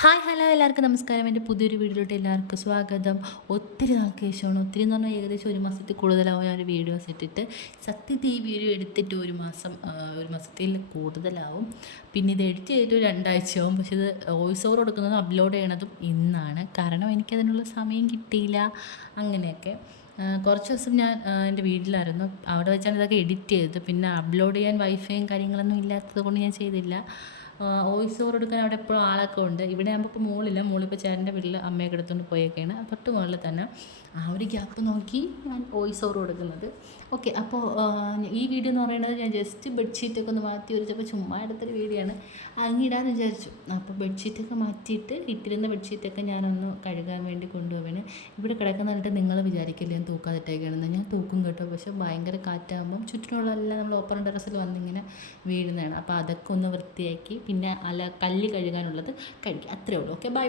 Hi hello എല്ലാവർക്കും നമസ്കാരം. എൻ്റെ പുതിയൊരു വീഡിയോയിലോട്ട് എല്ലാവർക്കും സ്വാഗതം. ഒത്തിരി നാൾക്ക് ശേഷമാണ്, ഒത്തിരി എന്ന് പറഞ്ഞാൽ ഏകദേശം ഒരു മാസത്തിൽ കൂടുതലാവും ഞാൻ ഒരു വീഡിയോസ് ഇട്ടിട്ട്. സത്യത്തിൽ ഈ വീഡിയോ എടുത്തിട്ട് ഒരു മാസത്തിൽ കൂടുതലാവും. പിന്നെ ഇത് എഡിറ്റ് ചെയ്തിട്ട് രണ്ടാഴ്ചയാവും. പക്ഷെ ഇത് വോയിസ് ഓവർ കൊടുക്കുന്നതും അപ്ലോഡ് ചെയ്യണതും ഇന്നാണ്. കാരണം എനിക്കതിനുള്ള സമയം കിട്ടിയില്ല. അങ്ങനെയൊക്കെ കുറച്ച് ദിവസം ഞാൻ എൻ്റെ വീട്ടിലായിരുന്നു. അവിടെ വെച്ചാണ് ഇതൊക്കെ എഡിറ്റ് ചെയ്തത്. പിന്നെ അപ്ലോഡ് ചെയ്യാൻ വൈഫൈയും കാര്യങ്ങളൊന്നും ഇല്ലാത്തത് കൊണ്ട് ഞാൻ ചെയ്തില്ല. വോയിസ് ഓവർ എടുക്കാൻ അവിടെ എപ്പോഴും ആളൊക്കെ ഉണ്ട്. ഇവിടെ ആകുമ്പോൾ ഇപ്പോൾ മോളില്ല, മോളിപ്പോൾ ചേട്ടൻ്റെ വീട്ടിൽ അമ്മയൊക്കെ എടുത്തുകൊണ്ട് പോയേക്കാണ്. തൊട്ട് മുകളിൽ തന്നെ ആ ഒരു ഗ്യാപ്പ് നോക്കി ഞാൻ വോയിസ് ഓവർ കൊടുക്കുന്നത്. ഓക്കെ, അപ്പോൾ ഈ വീഡിയോ എന്ന് പറയുന്നത് ഞാൻ ജസ്റ്റ് ബെഡ്ഷീറ്റൊക്കെ ഒന്ന് മാറ്റി ചിലപ്പോൾ ചുമ്മാ എടുത്തൊരു വീഡിയോ ആണ്. അങ്ങിടാന്ന് വിചാരിച്ചു. അപ്പോൾ ബെഡ്ഷീറ്റൊക്കെ മാറ്റിയിട്ട് ഇട്ടിരുന്ന ബെഡ്ഷീറ്റൊക്കെ ഞാനൊന്ന് കഴുകാൻ വേണ്ടി കൊണ്ടുപോവാണ്. ഇവിടെ കിടക്കുന്നതായിട്ട് നിങ്ങൾ വിചാരിക്കില്ല ഞാൻ തൂക്കാതിട്ടേക്കാണെന്ന്. ഞാൻ തൂക്കും കേട്ടോ, പക്ഷേ ഭയങ്കര കാറ്റാകുമ്പം ചുറ്റിനുള്ളതെല്ലാം നമ്മൾ ഓപ്പൺ ടെറസിൽ വന്നിങ്ങനെ വീഴുന്നതാണ്. അപ്പോൾ അതൊക്കെ ഒന്ന് വൃത്തിയാക്കി പിന്നെ കല്ല് കഴുകാനുള്ളത് കഴുകി, അത്രേ ഉള്ളൂ. Okay, by.